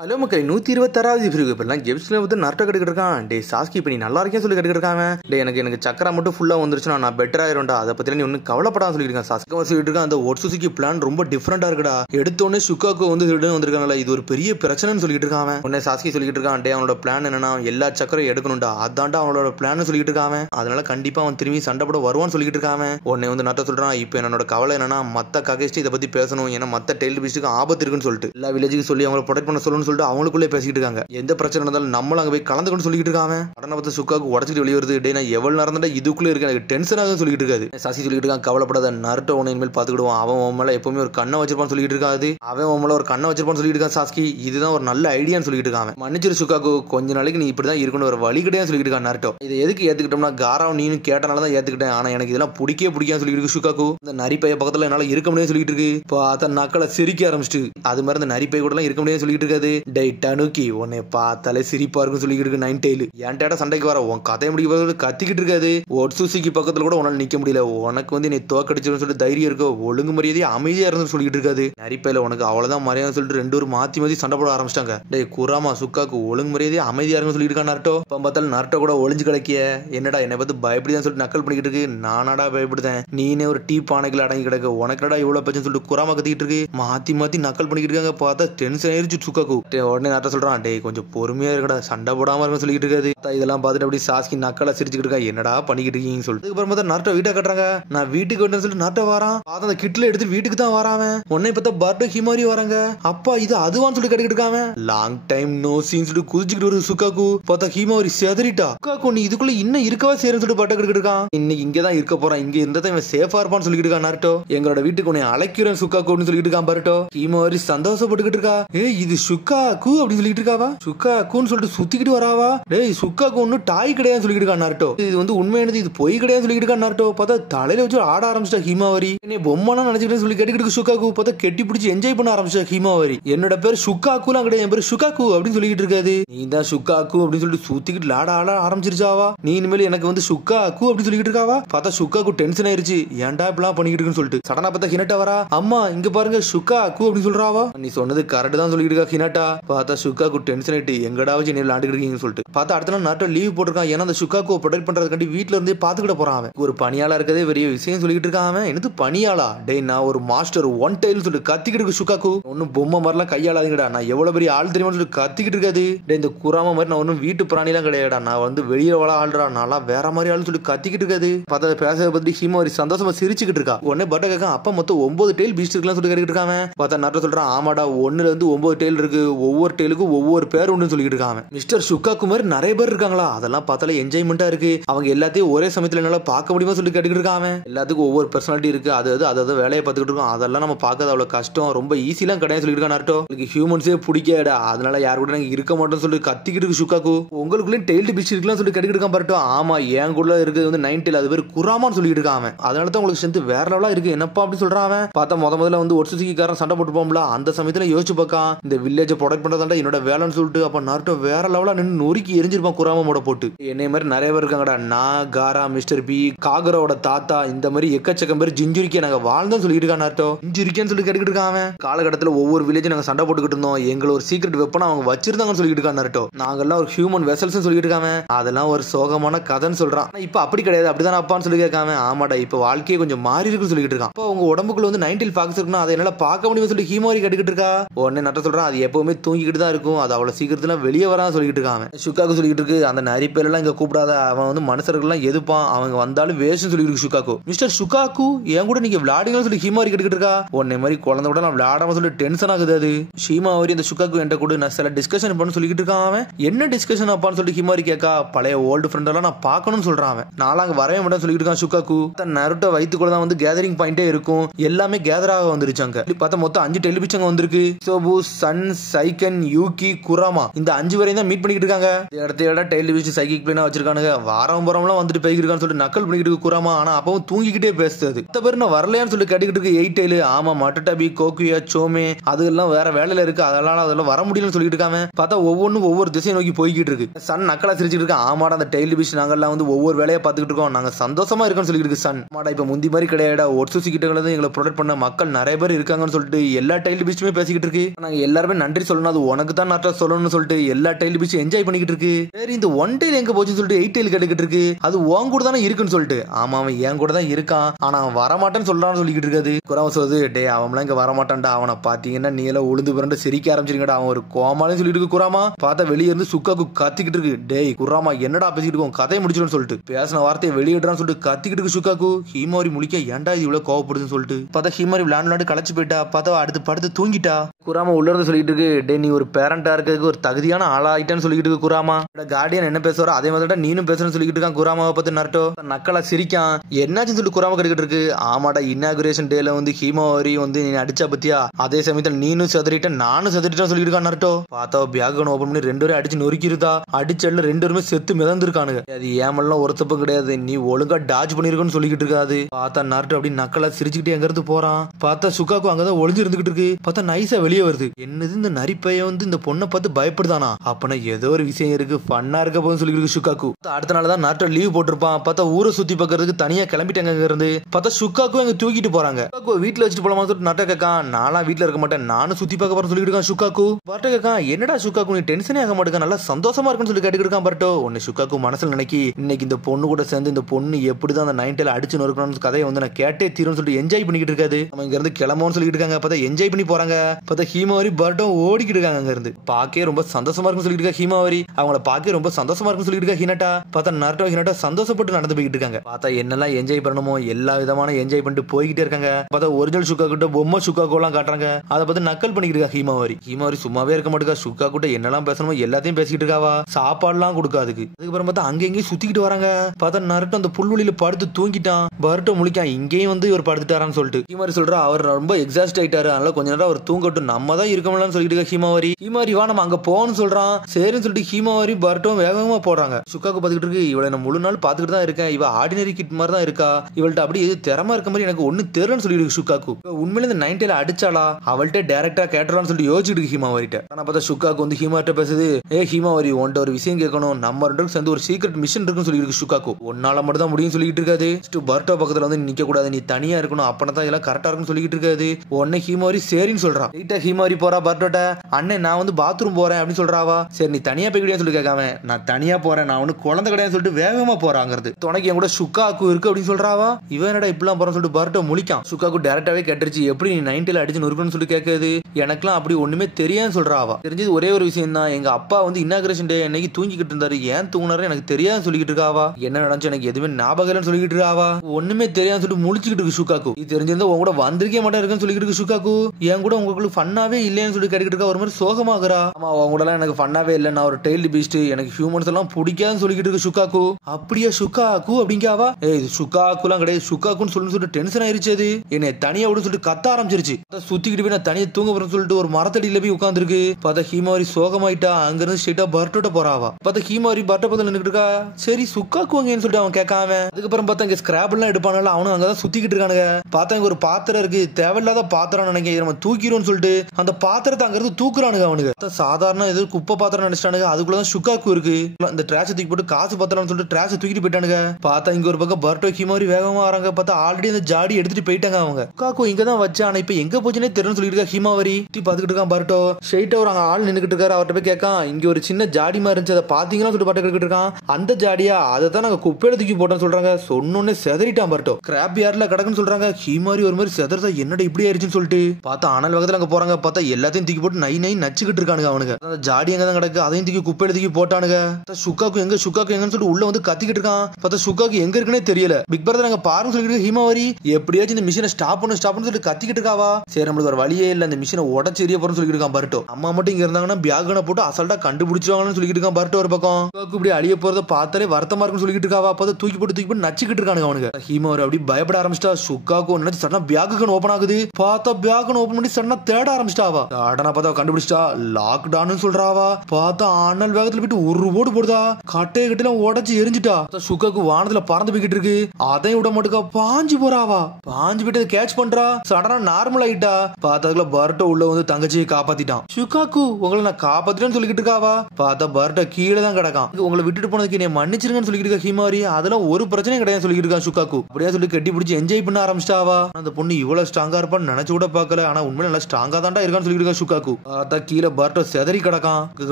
Hello மக்கள் 126வது பிரிவு இப்பெல்லாம் கெப்ஸ்ல வந்து நர்ட்ட கட்டுக்கிட்டு இருக்கான். டே சாஸ்கி இப்ப நீ நல்லா இருக்கேன்னு சொல்லி கட்டுக்கிட்டு இருக்காங்க. டே எனக்கு சக்கரா மட்டும் ஃபுல்லா வந்துருச்சுன்னா நான் பெட்டர் ஆயிரும்டா, அதை பத்தி நீ ஒன்னும் கவலைப்படாம சொல்லியிருக்கேன். சாஸ்கா சொல்லிட்டு இருக்கான், அந்த ஒட்சுசுகி பிளான் ரொம்ப டிஃபரெண்டா இருக்குடா. எடுத்தோடனே சுக்காக்கு வந்து வந்திருக்காங்கல்ல, இது ஒரு பெரிய பிரச்சனைன்னு சொல்லிட்டு இருக்காங்க. உடனே சாஸ்கி சொல்லிட்டு இருக்கான், டே அவனோட பிளான் என்னன்னா எல்லா சக்கரையும் எடுக்கணும்டா, அதான்டா அவனோட பிளான் சொல்லிட்டு இருக்காங்க. அதனால கண்டிப்பா அவன் திரும்பி சண்டை போட வருவான்னு சொல்லிட்டு இருக்காங்க. உடனே வந்து நர்ட்ட சொல்றான், இப்ப என்னோட கவலை என்னன்னா மத்த ககேஸ்ட் இதை பத்தி பேசணும், ஏன்னா மத்த டெய்ல் பீஸ்டுக்கு ஆபத்து இருக்குன்னு சொல்லிட்டு எல்லா வில்லேஜுக்கு சொல்லி அவங்களை ப்ரொடெக்ட் பண்ண சொல்லணும்னு சொல்லிட்டு அவங்களுக்குள்ளே பேசிட்டு இருக்காங்க. எந்த பிரச்சனை இருந்தாலும் நம்மள அங்க போய் கலந்துக்கணும்னு சொல்லிட்டு இருக்காங்க. உடனே பார்த்து சுக்காக்கு உடச்சிட்டு வெளியே வருது. டே நான் எவ்வளவு நேரம் இதுக்குள்ளே இருக்கு, எனக்கு டென்ஷன் ஆகுதுன்னு சொல்லிட்டு இருக்காது. சாசி சொல்லிட்டு இருக்கான், கவலைப்படாத நர்ட்ட உன்னை இனிமேல் பாத்துக்கிடுவான், அவன் உன் மேல எப்பவுமே ஒரு கண்ணை வச்சிருப்பான்னு சொல்லிட்டு இருக்காது, அவன் உன் மேல ஒரு கண்ணை வச்சிருப்பான்னு சொல்லிட்டு இருக்கான். சாஸ்கி இதுதான் ஒரு நல்ல ஐடியான்னு சொல்லிட்டு இருக்காங்க. மன்னிச்சிரு சுக்காக்கு, கொஞ்ச நாளைக்கு நீ இப்படிதான் இருக்கணும், ஒரு வழி கிடையாது சொல்லிட்டு இருக்கான் நர்ட்டோ. இதை எதுக்கு ஏத்துக்கிட்டோம்னா காராவ் நீனு கேட்டனாலதான் ஏத்துக்கிட்டேன், ஆனா எனக்கு இதெல்லாம் பிடிக்கான்னு சொல்லிட்டு இருக்கு சுக்காக்கு. இந்த நரிப்பைய பக்கத்துல என்னால இருக்க முடியாது சொல்லிட்டு இருக்கு. பார்த்தா நக்களை சிரிக்க ஆரம்பிச்சிட்டு, அது மாதிரி இந்த நரிப்பை கூட எல்லாம் இருக்க முடியாது சொல்லிட்டு இருக்காது. டே டனுக்கி உன்னை பார்த்தாலே சிரிப்பா இருக்கும் சொல்லிட்டு இருக்கு நைன் டெய்ல். என்கிட்ட சண்டைக்கு வர உன் கதை முடிக்க கத்திக்கிட்டு இருக்காது. ஒட்சுசுகி பக்கத்துல கூட உன்னால நிக்க முடியல, உனக்கு வந்து நீ தோக்கடிச்சிருன்னு சொல்லிட்டு தைரியம் இருக்கோ, ஒழுங்கு மரியாதையே அமைதியா இருந்து சொல்லிட்டு இருக்காது. நரிப்பையில உனக்கு அவ்வளவுதான் மரியாதை சொல்லிட்டு ரெண்டு ஒரு மாத்தி சண்டை போட ஆரம்பிச்சிட்டாங்க. டே குராமா சுக்காக்கு ஒழுங்கு மரியாதையே அமைதியா இருக்குன்னு சொல்லிட்டு இருக்கான் நர்ட்டோ. இப்ப பார்த்தாலும் நர்ட்டோ கூட ஒளிஞ்சு கிடக்கிய, என்னடா என்னை பார்த்து பயப்படிதான் சொல்லிட்டு நக்கல் பண்ணிக்கிட்டு இருக்கு. நானாடா பயப்படுத்தேன், நீனே ஒரு டீ பானைகள் அடங்கி கிடக்கு, உனக்குடா இவ்வளவு பிரச்சனை சொல்லிட்டு குராமா கத்திக்கிட்டு இருக்கு. மாத்தி நக்கல் பண்ணிக்கிட்டு இருக்காங்க. பார்த்தா டென்ஷன் ஆயிருச்சு சுக்காக்கு. உடனே நர்ட்டோ சொல்றான், டே கொஞ்சம் பொறுமையா இருக்கடா, சண்டை போடாம இருக்க சொல்லிட்டு இருக்காது. இதெல்லாம் பார்த்துட்டு அப்படி சாஸ்கி நக்கலா சிரிச்சுக்கிட்டு இருக்கா, என்னடா பண்ணிக்கிட்டு இருக்கீங்கன்னு சொல்லிட்டு. அதுக்கப்புறம் பார்த்தா நர்ட்டோ வீட்டை கட்டுறாங்க. நான் வீட்டுக்கு வரேன்னு சொல்லிட்டு நர்ட்டோ வரான். பார்த்தா அந்த கிட்ல எடுத்து வீட்டுக்கு தான் வராம. உடனே பார்த்தா பர்த்டே ஹிமாரி வராங்க. அப்பா இது அதுவான்னு சொல்லி கட்டிக்கிட்டு இருக்காங்க. லாங் டைம் நோ சீன் சொல்லிட்டு குதிச்சுக்கிட்டு வருது சுக்காக்கு. பார்த்தா ஹிமாரி செதறிட்டா. சுக்காக்கு நீ இதுக்குள்ள இன்னும் இருக்கவா சேருன்னு சொல்லிட்டு பட்ட கட்டிக்கிட்டு இருக்கான். இன்னைக்கு இங்கதான் இருக்க போறான், இங்க இருந்தா இவன் சேஃபா இருப்பான்னு சொல்லிட்டு இருக்கான் நர்ட்டோ. எங்களோட வீட்டுக்கு உன்னை அழைக்கிறேன் சுக்காக்குன்னு சொல்லிட்டு இருக்கான் பர்ட்டோ. ஹிமாரி சந்தோஷப்பட்டுக்கிட்டு இருக்கா. இது சுக்காக்கு அப்படின்னு சொல்லிட்டு இருக்காவா, சுக்காக்குன்னு சொல்லிட்டு சுத்திக்கிட்டு வராவா. டேய் சுக்காக்கு ஒன்னும் டாய் கிடையாது சொல்லிட்டு இருக்கான் நர்ட்டோ. இது வந்து உண்மையானது, இது பொய் கிடையாது சொல்லிட்டு இருக்கான் நர்ட்டோ. பார்த்தா தலையில வச்சு ஆட ஆரம்பிச்சிட்டா ஹிமாவரி. நீ பொம்மானா நினைச்சுக்கிட்டு சொல்லி கேட்டுக்கிட்டு சுக்காக்கு. பார்த்தா கெட்டி பிடிச்சி என்ஜாய் பண்ண ஆரம்பிச்சா ஹிமாவரி. என்னோட பேர் சுக்காக்குலாம் கிடையாது, என் பேர் சுக்காக்கு அப்படின்னு சொல்லிட்டு இருக்காது. நீ தான் சுக்காக்கு அப்படின்னு சொல்லிட்டு சுத்திக்கிட்டு ஆட ஆரம்பிச்சிருச்சாவா. நீ இனிமேல் எனக்கு வந்து சுக்காக்கு அப்படின்னு சொல்லிட்டு இருக்காவா. பார்த்தா சுக்காக்கு டென்ஷன் ஆயிருச்சு, ஏன்டா இப்பெல்லாம் பண்ணிக்கிட்டு இருக்குன்னு சொல்லிட்டு. சடனா பார்த்தா ஹினட்டா வரா. அம்மா இங்க பாருங்க சுக்காக்கு அப்படின்னு சொல்றாவா. நீ சொன்னது கரெக்ட் தான் சொல்லிட்டு இருக்கா ஹினட்டா. பார்த்தா சுக்காக்கு டென்ஷன் ஆயிட்டு எங்கடா வச்சு நீ விளையாண்டுட்டு இருக்கீங்கன்னு சொல்லிட்டு. பார்த்தா அடுத்த நாள் நர்ட்டோ லீவ் போட்டிருக்கான். ஏன்னா அந்த சுக்காக்கு ப்ரொடெக்ட் பண்றதுக்காண்டி வீட்டுல இருந்தே பாத்துக்கிட்ட போறான். அவன் ஒரு பணியாளா இருக்கதே பெரிய விஷயம் சொல்லிட்டு இருக்கான். அவன் எனக்கு பணியாளா, டே நான் ஒரு மாஸ்டர் ஒன் டைல் சொல்லிட்டு கத்திக்கிட்டு இருக்கு சுக்காக்கு. ஒன்னும் பொம்மை மாதிரிலாம் கையாளாதீங்கடா, நான் எவ்வளவு பெரிய ஆள் தெரியுமா சொல்லிட்டு கத்திக்கிட்டு இருக்காது. டே இந்த குராம மாதிரி நான் ஒன்னும் வீட்டு பிராணிலாம் கிடையாடா, நான் வந்து வெளியே வள ஆள்றா, நல்லா வேற மாதிரி ஆள் சொல்லி கத்திக்கிட்டு இருக்காது. பார்த்தா பேச பத்தி ஹிமாரி சந்தோஷமா சிரிச்சுக்கிட்டு இருக்கா. உடனே பட்ட கேட்க அப்பா மொத்தம் 9 டெய்ல் பீஸ்ட் இருக்கலாம் சொல்லி கேட்டுட்டு இருக்காங்க. பார்த்தா நர்ட்டோ சொல்றான், ஆமாடா 1ல இருந்து 9 டெய்ல் இருக்கு, ஒவ்வொரு டெய்லுக்கும் ஒவ்வொரு பேர் உண்டு சொல்லிட்டு இருக்காங்க. மிஸ்டர் சுக்காக்கு மாதிரி நிறைய பேர் இருக்காங்களா, அதெல்லாம் பார்த்தாலே என்ஜாய்மெண்டா இருக்கு. அவங்க எல்லாத்தையும் ஒரே சமயத்துல என்னால பார்க்க முடியுமா சொல்லி கேட்டுக்கிட்டு இருக்காங்க. எல்லாத்துக்கும் ஒவ்வொரு பர்சனாலிட்டி இருக்கு, அதாவது வேலையை பார்த்துக்கிட்டு இருக்கோம், அதெல்லாம் நம்ம பார்க்கறது அவ்வளவு கஷ்டம், ரொம்ப ஈஸிலாம் கிடையாது சொல்லிட்டு இருக்கா நர்ட்டோ. உங்களுக்கு ஹியூமன்ஸே பிடிக்காடா, அதனால யாரு கூட நாங்க இருக்க மாட்டோம்னு சொல்லி கத்திக்கிட்டு இருக்கு சுக்காக்கு. உங்களுக்குள்ளே டெய்ல்டு பீச் இருக்கலாம் சொல்லி கேட்டுக்கிட்டு இருக்கான் பர்ட்டோ. ஆமா என் கூட இருக்குது வந்து 9 டெய்ல், அது பேர் குராமான்னு சொல்லிட்டு இருக்கான். அதனால தான் உங்களுக்கு சேர்ந்து வேற லெவலா இருக்கு என்னப்பா அப்படி சொல்றான். பார்த்தா முதல்ல வந்து ஒட்சுசுகிக்காரன் சண்டை போட்டு போம்ல, அந்த சமயத்துல யோசிச்சு பார்க்க இந்த வில்லேஜை ப்ரொடெக்ட் பண்றதாண்டா என்னோட வேலைன்னு சொல்லிட்டு அப்ப நர்ட்டோ வேற லெவலா நின்று நொறுக்கி எரிஞ்சிருப்பான் குராமோட போட்டு. என்னை மாதிரி நிறைய பேர் இருக்காங்கடா, நான் காரா மிஸ்டர் பி காகரோட தாத்தா இந்த மாதிரி எக்கச்சக்கம் பேர் ஜிஞ்சுரிக்கே நாங்க வாழ்ந்தோம் சொல்லிட்டு இருக்கான் நர்ட்டோ. ஜிஞ்சுரிக்கேன்னு சொல்லி கேட்டுக்கிட்டு இருக்கான். காலகட்டத்தில் ஒவ்வொரு வில்லேஜ் நாங்க சண்டை போட்டுக்கிட்டு இருந்தோம், எங்களை ஒரு சீக்ரெட் வெப்பனா அவங்க வச்சிருந்தாங்கன்னு சொல்லிட்டு இருக்கான் நர்ட்டோ. நாங்கெல்லாம் ஒரு ஹியூமன் வெசல்ஸ் சொல்லிட்டு இருக்காங்க, அதெல்லாம் ஒரு சோகமான கதைன்னு சொல்றான். இப்ப அப்படி கிடையாது, அப்படிதான் அப்பான்னு சொல்லி கேட்காம. ஆமாடா இப்ப வாழ்க்கையே கொஞ்சம் மாறி இருக்குன்னு சொல்லிட்டு இருக்கான். அப்ப உங்க உடம்புக்குள்ள வந்து 9 ஃபாக்ஸ் இருக்குன்னா அதை என்னால பார்க்க முடியும்னு சொல்லி ஹிமாரி கேட்டுக்கிட்டு இருக்கா. உடனே நர்ட்டோ சொல்றான், அது எப்பவுமே தூங்கிக்கிட்டு தான் இருக்கும், அது அவ்வளவு சீக்கிரத்துல வெளியே வரான்னு சொல்லிட்டு இருக்காங்க. சுக்காக்கு சொல்லிட்டு இருக்கு, அந்த நரிப்பேரெல்லாம் இங்க கூப்பிடாத, அவன் வந்து மனுஷர்கள்லாம் எதுப்பான், அவங்க வந்தாலும் வேஸ்ட்னு சொல்லிட்டு இருக்கு சுக்காக்கு. மிஸ்டர் சுக்காக்கு என் கூட நீங்க விளையாடுங்கன்னு சொல்லி ஹிமாரி கேட்டுக்கிட்டு இருக்கா. உடனே மாதிரி குழந்தை கூட நான் விளையாடாம சொல்லி டென்ஷன் ஆகுது. அது ஷீமாவரி அந்த சுக்காக்கு என்கிட்ட கூட நான் சில டிஸ்கஷன் பண்ணு சொல்லிக்கிட்டு இருக்கான். அவன் என்ன டிஸ்கஷன் அப்பான்னு சொல்லி ஹிமாரி கேட்கா. பழைய ஓல்டு ஃப்ரெண்ட் எல்லாம் நான் பார்க்கணும்னு சொல்றான். அவன் நாளாங்க வரவே மாட்டேன்னு சொல்லிட்டு இருக்கான் சுக்காக்கு. நருட்டோ வயிற்றுக்குள்ள தான் வந்து கேதரிங் பாயிண்டே இருக்கும், எல்லாமே கேதர் ஆக வந்துருச்சாங்க. பார்த்தா மொத்தம் 5 டெலிபிச்சங்க வந்திருக்கு. சோபு சன் சைக்கன் யூகி குராமா இந்த 5 வரையும் தான் மீட் பண்ணிக்கிட்டு இருக்காங்க. இடத்தையோட டெலிவிஷன் சைக்கிக் பிளானா வச்சிருக்கானுங்க. வாரம்லாம் வந்துட்டு போய்க்கிருக்கான்னு சொல்லிட்டு நக்கல் பண்ணிக்கிட்டு இருக்கு குராமா. ஆனா அப்பவும் தூங்கிக்கிட்டே பேசுது. மத்த பேர் நான் வரலையான்னு சொல்லி கேட்டுக்கிட்டு இருக்கு 8 டெய்ல். ஆமா மட்டடாபி கோக்குயா சோமே அதெல்லாம் வேற வேலையில இருக்கு, அதெல்லாம் வர முடியலன்னு சொல்லிட்டு இருக்காங்க. பார்த்தா ஒவ்வொன்றும் ஒவ்வொரு திசையை நோக்கி போய்கிட்டு இருக்கு. சன் நக்கலா சிரிச்சுட்டு இருக்கா. ஆமாடா அந்த டெலிவிஷன் நாங்கெல்லாம் வந்து ஒவ்வொரு வேலையை பார்த்துக்கிட்டு இருக்கோம், நாங்க சந்தோஷமா இருக்கோம்னு சொல்லிட்டு இருக்கு சன். ஆமாடா இப்ப முந்தி மாதிரி கிடையாடா, ஒட்சுசுகி கிட்ட எங்களை ப்ரொடெக்ட் பண்ண மக்கள் நிறைய பேர் இருக்காங்கன்னு சொல்லிட்டு எல்லா டெலிவிஷனுமே பேசிக்கிட்டு இருக்கு. நாங்க எல்லாருமே நன்றி சொல்லணும், அது உனக்கு தான் நாட்டா சொல்லணும்னு சொல்லிட்டு எல்லா டைல் பீச் என்ஜாய் பண்ணிக்கிட்டு இருக்கு. சரி இந்த ஒன் டைல் எங்க போச்சுன்னு சொல்லிட்டு 8 டைல் கேட்டுக்கிட்டு இருக்கு. அது உன் கூட தானே இருக்குன்னு சொல்லிட்டு. ஆமா அவன் என் கூட தான் இருக்கான், ஆனா அவன் வரமாட்டேன்னு சொல்றான்னு சொல்லிக்கிட்டு இருக்காது. குராமா சொல்லுது, டே அவன்லாம் இங்க வரமாட்டான்டா, அவனை பாத்தீங்கன்னா நீ எல்லாம் உளுந்து பிறண்டு சிரிக்க ஆரம்பிச்சிருக்கா, அவன் ஒரு கோமாலும் சொல்லிட்டு இருக்கு. குராமா பார்த்தா வெளியே இருந்து சுக்காக்கு கத்திக்கிட்டு இருக்கு. டேய் குராமா என்னடா பேசிக்கிட்டு இருக்கோம், கதையை முடிச்சிடுன்னு சொல்லிட்டு பேசின வார்த்தையை வெளியிடுறான்னு சொல்லிட்டு கத்திக்கிட்டு இருக்கு சுக்காக்கு. ஹீமாரி முழிக்க ஏன்டா இது இவ்வளவு கோவப்படுதுன்னு சொல்லிட்டு பார்த்தா ஹீமாரி விளையாண்டு களைச்சு போயிட்டா. பார்த்தா அடுத்து படுத்து தூங்கிட்டா. குராமா உள்ள இருந்து சொல்லிட்டு இருக்கு, டே நீ ஒரு பேரண்டா இருக்கிறதுக்கு ஒரு தகுதியான ஆளாயிட்டான்னு சொல்லிட்டு இருக்கு. குராமா கார்டியன் என்ன பேசுவாரோ அதே மாதிரி நீனும் பேசுறேன்னு சொல்லிட்டு இருக்கான். குராமாவை பார்த்து நரட்டோ நக்கலா சிரிக்கான். என்னாச்சுன்னு சொல்லிட்டு குராமா கேட்டுக்கிட்டு இருக்கு. ஆமாடா இன்னாகுரேஷன் டேல வந்து ஹீமாரி வந்து நீ அடிச்சா பத்தியா, அதே சமயத்துல நீனும் செதறிட்ட நானும் செதறிட்டேன்னு சொல்லிட்டு இருக்கான் நரட்டோ. பார்த்தா பேக் ஓபன் பண்ணி 2 பேரும் அடிச்சு நொறுக்கிருதா. அடிச்சல்ல 2 பேருமே செத்து மிதந்திருக்கானுங்க. அது ஏமெல்லாம் ஒரு தப்பு கிடையாது, நீ ஒழுங்கா டாஜ் பண்ணிருக்கன்னு சொல்லிக்கிட்டு இருக்காது. பார்த்தா நரட்டோ அப்படி நக்கலா சிரிச்சுக்கிட்டே எங்க இருந்து போறான். பார்த்தா சுக்காக்கு அங்கதான் ஒளிஞ்சு இருந்துகிட்டு இருக்கு. பார்த்தா நைஸா வெளியே வருது. என்னது இந்த நரிப்பைய வந்து இந்த பொண்ணை பார்த்து பயப்படுதானா, அப்பனா ஏதோ ஒரு விஷயம் இருக்கு, ஃபன்னா இருக்க போதுன்னு சொல்லிட்டு சுக்காக்கு. அடுத்த நாள் தான் நாட்டோ லீவ் போட்டிருப்பான். பார்த்தா ஊரை சுத்தி பார்க்கறதுக்கு தனியா கிளம்பிட்டாங்க அங்க இருந்து. பார்த்தா சுக்காக்கு அங்க தூக்கிட்டு போறாங்க. வீட்டுல வச்சுட்டு போலாமா சொல்லிட்டு நட்ட கேட்கான். நானா வீட்டுல இருக்க மாட்டேன், நானும் சுத்தி பார்க்க போறேன்னு சொல்லிட்டு இருக்கான் சுக்காக்கு. பர்ட்டோ கேட்கான், என்னடா சுக்காக்கு நீ டென்ஷனே ஆக மாட்டேங்க, நல்லா சந்தோஷமா இருக்குன்னு சொல்லி கேட்டுக்கிட்டு இருக்கான் பர்ட்டோ. உன்னை சுக்காக்கு மனசுல நினைக்கி இன்னைக்கு இந்த பொண்ணு கூட சேர்ந்து இந்த பொண்ணு எப்படிதான் அந்த 9 அடிச்சு நொறுக்கணும்னு கதையை வந்து நான் கேட்டே தீரும்னு சொல்லிட்டு என்ஜாய் பண்ணிக்கிட்டு இருக்காது. நம்ம இங்க இருந்து கிளம்பும்னு சொல்லிட்டு இருக்காங்க. பார்த்தா என்ஜாய் பண்ணி போறாங்க. பார்த்தா ஹீமாவரி பர்ட்டோ ஓடிக்கிட்டு இருக்காங்க அங்க இருந்து. பாக்கே ரொம்ப சந்தோஷமா இருக்குன்னு சொல்லிட்டு இருக்கா ஹீமாவரி. அவங்கள பாக்கே ரொம்ப சந்தோஷமா இருக்குன்னு சொல்லிட்டு இருக்கா ஹினட்டா. பார்த்தா நரட்டோ ஹினட்டா சந்தோஷப்பட்டு நடந்து போய்கிட்டு இருக்காங்க. பார்த்தா என்னெல்லாம் என்ஜாய் பண்ணணுமோ எல்லா விதமான என்ஜாய் பண்ணிட்டு போய்கிட்டே இருக்காங்க. பார்த்தா ஒரிஜினல் சுக்கா கிட்ட பொம்மை சுக்காக்கோ எல்லாம் காட்டுறாங்க. அதை பார்த்து நக்கல் பண்ணிக்கிட்டு இருக்கா ஹீமாவரி. ஹீமாவரி சும்மாவே இருக்க மாட்டேங்கா, சுக்கா கிட்ட என்னெல்லாம் பேசணுமோ எல்லாத்தையும் பேசிக்கிட்டு இருக்காவா. சாப்பாடுலாம் கொடுக்காதுக்கு. அதுக்கப்புறம் பார்த்தா அங்க எங்கேயும் சுத்திக்கிட்டு வராங்க. பார்த்தா நரட்டோ அந்த புல்வெளியில படுத்து தூங்கிட்டான். பர்ட்டோ முழிக்கான், இங்கேயும் வந்து இவர் படுத்துட்டாரான்னு சொல்லிட்டு. ஹீமாவரி சொல்றா, அவர் ரொம்ப எக்ஸாஸ்ட் ஆயிட்டாரு, அதனால கொஞ்ச நேரம் அவர் தூங்கட்டும், நம்ம தான் இருக்கணும்னு சொல்லிட்டு இருக்கா ஹீமாவரி. ஹீமாவரி வா நம்ம அங்க போகணும்னு சொல்றான். சரின்னு சொல்லிட்டு ஹீமாவரி பர்ட்டோ வேகமா போறாங்க. சுக்காக்கு பாத்துக்கிட்டு இருக்கு, இவளை நான் முழு நாள் பாத்துக்கிட்டு தான் இருக்கேன், இவ ஆர்டினரி கிட் மாதிரி தான் இருக்கா, இவள்கிட்ட அப்படி எது திறமா இருக்க மாதிரி எனக்கு ஒண்ணு தெரியலன்னு சொல்லிட்டு சுக்காக்கு. உண்மையில இந்த 9 அடிச்சாளா, அவள்கிட்ட டைரக்டா கேட்டுறான்னு சொல்லிட்டு யோசிச்சுட்டு இருக்கு ஹீமாவரிட்ட. ஆனா பார்த்தா சுக்காக்கு வந்து ஹீமாட்ட பேசுது, ஏ ஹீமாவரி உன்ட்ட ஒரு விஷயம் கேட்கணும், நம்ம 2 பேரும் சேர்ந்து ஒரு சீக்ரெட் மிஷன் இருக்குன்னு சொல்லிட்டு சுக்காக்கு. உன்னால மட்டும் தான் முடியும் சொல்லிட்டு இருக்காது. பர்ட்டோ பக்கத்துல வந்து நிக்க கூடாது, நீ தனியா இருக்கணும், அப்பனா தான் எல்லாம் கரெக்டா இருக்குன்னு சொல்லிட்டு இருக்காது. உடனே ஹீமாவரி சரின்னு சொல்றான். ஹீமாவரி போறா பர்ட்டோட்ட, அண்ணே நான் வந்து பாத்ரூம் போறேன் அப்படின்னு சொல்றாவா. சரி நீ தனியா போய்கிட்டே சொல்லி கேட்காம, நான் தனியா போறேன், நான் ஒண்ணு குழந்தை கிடையாது சொல்லிட்டு வேகமா போறாங்கிறது. துணைக்கு என் கூட சுக்காக்கு இருக்கு அப்படின்னு சொல்றாவா. இவன் என்னடா இப்பெல்லாம் போறான்னு சொல்லிட்டு பர்ட்டோ முழிக்கான். சுக்காக்கு டைரக்டாவே கேட்டுருச்சு, எப்படி நீ 9 அடிச்சு நொறுக்கணும்னு சொல்லி கேட்காது. எனக்குலாம் அப்படி ஒண்ணுமே தெரியாதுன்னு சொல்றாவா. தெரிஞ்சது ஒரே ஒரு விஷயம் தான், எங்க அப்பா வந்து இன்னாகிரேஷன் டே அன்னைக்கு தூங்கிக்கிட்டு இருந்தாரு, ஏன் தூங்கினாரு எனக்கு தெரியாதுன்னு சொல்லிட்டு இருக்காவா. என்ன நடந்துச்சு எனக்கு எதுவுமே ஞாபகம் இல்லைன்னு சொல்லிட்டு இருக்காவா. ஒண்ணுமே தெரியாதுன்னு சொல்லிட்டு முழிச்சுக்கிட்டு இருக்கு சுக்காக்கு. இது தெரிஞ்சிருந்தா உங்க கூட வந்திருக்கே மாட்டேன் இருக்குன்னு சொல்லிட்டு இருக்கு சுக்காக்கு. என் கூட உங்களுக்கு ஃபன்னாவே இல்லைன்னு சொல்லி கேட்டுக்கிட்டு இருக்கா. ஒரு மாதிரி சோகமாகறா. ஆமா அவங்க கூட எல்லாம் எனக்கு ஃபன்னாவே இல்லை, நான் ஒரு டெய்ல்டு பீஸ்ட், எனக்கு ஹியூமன்ஸ் எல்லாம் பிடிக்காதுன்னு சொல்லிக்கிட்டு இருக்கு சுக்காக்கு. அப்படியே சுக்காக்கு அப்படிங்காவா. ஏய் சுக்காக்குலாம் கிடையாது, சுக்காக்குன்னு சொல்லிட்டு டென்ஷன் ஆயிருச்சு. அது என்னை தனியா விட சொல்லிட்டு கத்த ஆரம்பிச்சிருச்சு. சுத்திக்கிட்டு போய் நான் தனியா தூங்க போறேன்னு சொல்லிட்டு ஒரு மரத்தடியில போய் உட்காந்துருக்கு. பார்த்தா ஹீமாவரி சோகமாயிட்டா. அங்க இருந்து ஸ்ட்ரெயிட்டா பர்ட்டோட போறாவா. பார்த்தா ஹீமாவரி பர்ட்ட பக்கத்துல நின்னுட்டு இருக்கா. சரி சுக்காக்குவாங்கன்னு சொல்லிட்டு அவன் கேட்காம. அதுக்கப்புறம் பார்த்தா இங்க ஸ்கிராப் எல்லாம் எடுப்பானல, அவனும் அங்கதான் சுத்திக்கிட்டு இருக்கானுங்க. பார்த்தா இங்க ஒரு பாத்திரம் இருக்கு, தேவையில்லாத பாத்திரம் நினைக்கிறேன், நம்ம தூக்கிடும்னு சொல்லிட்டு அந்த பாத்திரத்தை அங்க இருந்து தூக்குறானுங்க அவனுக்கு. சாதாரண ஏதோ குப்பை பாத்திரம் நினைச்சிட்டானுங்க, அதுக்குள்ளதான் சுக்காக்கு இருக்கு. இந்த டிராஷ் தூக்கி போட்டு காசு பத்திரம்னு சொல்லிட்டு டிராஷ் தூக்கிட்டு போயிட்டானுங்க. பார்த்தா இங்க ஒரு பக்கம் பர்ட்டோ ஹீமாவரி வேகமா வராங்க. பார்த்தா ஆல்ரெடி அந்த ஜாடி எடுத்துட்டு போயிட்டாங்க அவங்க. சுக்காக்கு இங்க தான் வச்சா, ஆனா இப்ப எங்க போச்சுன்னே தெரியலன்னு சொல்லிட்டு இருக்கா ஹீமாவரி. பாத்துக்கிட்டு இருக்கான் பர்ட்டோ. ஸ்ட்ரெயிட்டா ஒரு அங்க ஆள் நின்னுக்கிட்டு இருக்காரு. அவர்கிட்ட போய் கேட்கான், இங்க ஒரு சின்ன ஜாடி மாதிரி இருந்துச்சு, அதை பாத்தீங்கன்னா சொல்லிட்டு பாட்டு இருக்கான். அந்த ஜாடியா, அதை தான் நாங்க குப்பையில தூக்கி போட்டோம்னு சொல்றாங்க. சொன்னோன்னே செதறிட்டான் பர்ட்டோ. கிராப் யார்ட்ல கிடக்குன்னு சொல்றாங்க. ஹீமாவரி ஒரு மாதிரி செதறதா, என்னடா இப்படி ஆயிருச்சுன்னு சொல்லிட்டு பார்த்தா அனல் வேகத்துல அங்க போறாங்க. பார்த்தா எல்லாத்தையும் தூக்கி போட்டு நை நை நச்சுக்கிட்டு இருக்கானுங்க அவனுங்க. அந்த ஜாடி எங்க தான் கிடக்கு, அதையும் தூக்கி குப்பையில தூக்கி போட்டானுங்க. சுக்காக்கு எங்கன்னு சொல்லிட்டு உள்ள வந்து கத்திக்கிட்டு இருக்கான். பார்த்தா சுக்காக்கு எங்க இருக்குன்னே தெரியல. பிக் பிரதர் அங்க பாருங்க சொல்லிட்டு ஹீமாவரி எப்படியாச்சும் இந்த மிஷினை ஸ்டாப் பண்ணு சொல்லிட்டு கத்திக்கிட்டு இருக்காவா. சரி நம்மளுக்கு ஒரு வழியே இல்ல, இந்த மிஷினை உடச்சு எரிய போறோம்னு சொல்லிட்டு இருக்கான் பர்ட்டோ. அம்மா மட்டும் இங்க இருந்தாங்கன்னா பியாகனை போட்டு அசால்ட்டா கண்டுபிடிச்சிருவாங்கன்னு சொல்லிட்டு இருக்கான் பர்ட்டோ. ஒரு பக்கம் இப்படி அழிய போறத பார்த்தாலே வருத்தமா இருக்குன்னு சொல்லிட்டு இருக்காவா. பார்த்தா தூக்கி போட்டு நச்சுக்கிட்டு இருக்கானுங்க அவனுங்க. ஹீமாவரி அப்படி பயப்பட ஆரம்பிச்சிட்டா. சுக்காக்கு நினைச்சு சடனா பியாகன் ஓபன் ஆகுது. பார்த்தா பியாகன் ஓபன் பண்ணி சடனா தேட ஆரம்பிச்சிட்டாவா. அடனா பார்த்தா கண்டுபிடிச்சிட்டா, லாக்டவுன் சொல்றாவா. பார்த்தா அனல் வேகத்துல போயிட்டு ஒரு ஓடு போடுதா, கட்டைய கட்டிலாம் உடச்சு எரிஞ்சிட்டா. சுக்காக்கு வானத்துல பறந்து போய்கிட்டு இருக்கு, அதையும் விட மாட்டுக்கா பாஞ்சு போறாவா. பாஞ்சு போயிட்டு கேட்ச் பண்றா, சடனா நார்மல் ஆயிட்டா. பார்த்ததுல பர்ட்டோ உள்ள வந்து தங்கச்சியை காப்பாத்திட்டான். சுக்காக்கு உங்களை நான் காப்பாத்திட்டேன்னு சொல்லிக்கிட்டு இருக்காவா. பார்த்தா பர்ட்டோ கீழே தான் கிடக்கான். உங்களை விட்டுட்டு போனதுக்கு நீ மன்னிச்சிருங்கன்னு சொல்லிட்டு இருக்கா ஹீமாவரி. அதெல்லாம் ஒரு பிரச்சனையும் கிடையாது சொல்லிட்டு இருக்கா சுக்காக்கு. அப்படியே சொல்லி கட்டி பிடிச்சி என்ஜாய் பண்ண ஆரம்பிச்சிட்டாவா. அந்த பொண்ணு இவ்வளவு ஸ்ட்ராங்கா இருப்பான்னு நினைச்சு கூட பார்க்கல, ஆனா உண்மையில நல்லா ஸ்ட்ராங்கா தான்டா இருக்கான்னு சொல்லிட்டு இருக்கா சுக்காக்கு. பார்த்தா கீழே பர்ட்டோ செதறி கிடக்கான்.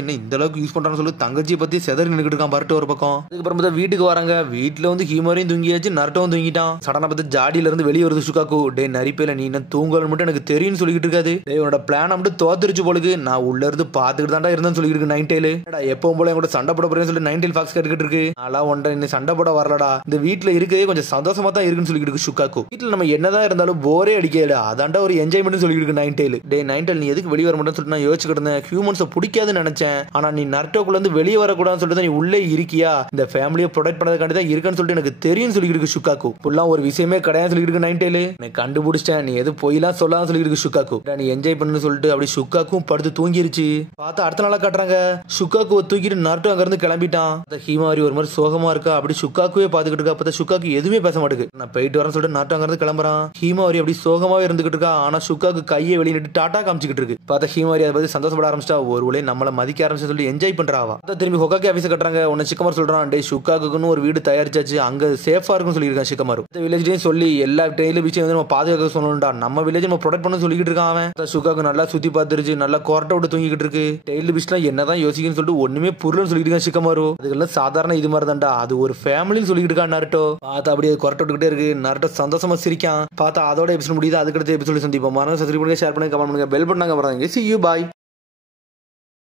என்ன இந்த அளவுக்கு யூஸ் பண்றான்னு சொல்லி தங்கச்சியை பத்தி செதறி நின்னுட்டு இருக்கான் பர்ட்டோ ஒரு பக்கம். அதுக்கப்புறம் பார்த்தா வீட்டுக்கு வராங்க. வீட்டுல வந்து ஹீமோரையும் தூங்கியாச்சு, நருட்டோவும் தூங்கிட்டான். சடனா பார்த்து ஜாடியில இருந்து வெளியே வருது ஷுகாக்கு. டே நரிப்பேல நீ என்ன தூங்கல் மட்டும் எனக்கு தெரியும்னு சொல்லிட்டு இருக்காது. உன்னோட பிளான் மட்டும் தோத்துருச்சு போலுக்கு. நான் உள்ள இருந்து பாத்துக்கிட்டு தான்டா இருந்தேன்னு சொல்லிட்டு இருக்கு நைன்டேலு. எப்பவும் போல கூட சண்டை போட போறேன்னு சொல்லி நைன்டேல் ஃபாக்ஸ் கேட்டுக்கிட்டு இருக்கு. அதெல்லாம் ஒன்றை இன்னும் சண்டை போட வரலடா, இந்த வீட்டுல இருக்கவே கொஞ்சம் சந்தோஷமா தான் இருக்குன்னு சொல்லிட்டு இருக்கு ஷுகாக்கு. வீட்டுல நம்ம என்னதான் இருந்தாலும் போரே அடிக்கல, அதான்டா ஒரு என்ஜாய்மெண்ட் சொல்லிட்டு இருக்கு நைன்டேல். டே நைன்டேல் நீ எதுக்கு வெளியே வர மாட்டேன்னு சொல்லிட்டு நான் யோசிச்சுக்கிட்டு இருந்தேன். ஹியூமன்ஸை பிடிக்காதுன்னு நினைச்சேன், ஆனா நீ நருட்டோக்குள்ள இருந்து வெளியே வரக்கூடாதுன்னு சொல்லிட்டு நீ உள்ளே இருக்கியா, இந்த ஃபேமிலியை ப்ரொடெக்ட் பண்ணதுக்காண்டி தான் இருக்குன்னு சொல்லிட்டு எனக்கு தெரியும் சொல்லிட்டு இருக்கு ஷுகாக்கு. இப்பெல்லாம் ஒரு விஷயமே கிடையாது சொல்லிட்டு இருக்கு நைன்டேல். நான் கண்டுபிடிச்சிட்டேன், நீ எது போயெல்லாம் சொல்லாம சொல்லிட்டு இருக்கு ஷுகாக்கு. நீ என்ஜாய் பண்ணு சொல்லிட்டு அப்படி ஷுகாக்கும் படுத்து தூங்கிருச்சு. பார்த்தா அடுத்த நாளா காட்டுறாங்க ஷுகாக்கு தூக்கிட்டு நருட்டோ அங்க இருந்து கிளம்பிட்டான். ஹீமாரி ஒரு மாதிரி சோகமா இருக்கா, அப்படி ஷுகாக்குவே பாத்துக்கிட்டு இருக்கா. அப்ப ஷுகாக்கு எதுவுமே பேச மாட்டேங்குது. நான் போயிட்டு வரேன்னு சொல்லிட்டு நருட்டோ அங்க இருந்து கிளம்புறான். ஹீமாரி அப்படி சோகமாவே இருந்துகிட்டு இருக்கா. ஆனா ஷுகாக்கு கையை வெளியிட்டு டாட்டா காமிச்சிட்டு இருக்கு. பார்த்தா ஹீமாரி அதை பத்தி சந்தோஷப்பட ஆரம்பிச்சிட்டா. ஒரு வேளை நம்மள மதிக்க ஆரம்பிச்சு சொல்லி என்ஜாய் பண்றாவா. திரும்பி ஹொகாக்கி ஆபீஸ் கட்டுறாங்க. உன்ன சிக்கமார் சொல்றான், டே ஷுகாக்குன்னு ஒரு வீடு தயாரிச்சாச்சு, அங்க சேஃபா இருக்குன்னு சொல்லியிருக்கான் சிக்கமாரு. இந்த வில்லேஜ்லயும் சொல்லி எல்லா டெய்லி விஷயம் வந்து நம்ம பாதுகாக்க சொல்லணும்டா, நம்ம வில்லேஜ் நம்ம ப்ரொடெக்ட் பண்ண சொல்லிட்டு இருக்கான் அவன். ஷுகாக்கு நல்லா சுத்தி பார்த்துருச்சு, நல்லா கொரட்டை விட்டு தூங்கிட்டு இருக்கு. டெய்லி பிஸ்லாம் என்னதான் யோசிக்குன்னு சொல்லிட்டு ஒண்ணுமே புரியலன்னு சொல்லிட்டு இருக்கான் சிக்கமாரு. அதுக்கெல்லாம் சாதாரண இது மாதிரி தான்டா, அது ஒரு ஃபேமிலின்னு சொல்லிட்டு இருக்கான் நருட்டோ. பார்த்தா அப்படியே கொரட்டை விட்டுக்கிட்டே இருக்கு. நருட்டோ சந்தோஷமா சிரிக்கான். பார்த்தா அதோட எபிசோட் முடியுது. அதுக்கடுத்த எபிசோட் சந்திப்போம். மறக்காம சப்ஸ்கிரைப் பண்ணுங்க, ஷேர் பண்ணுங்க, கமெண்ட் பண்ணுங்க, பெல் பட்டனை அமர்த்துங்க. See you, bye.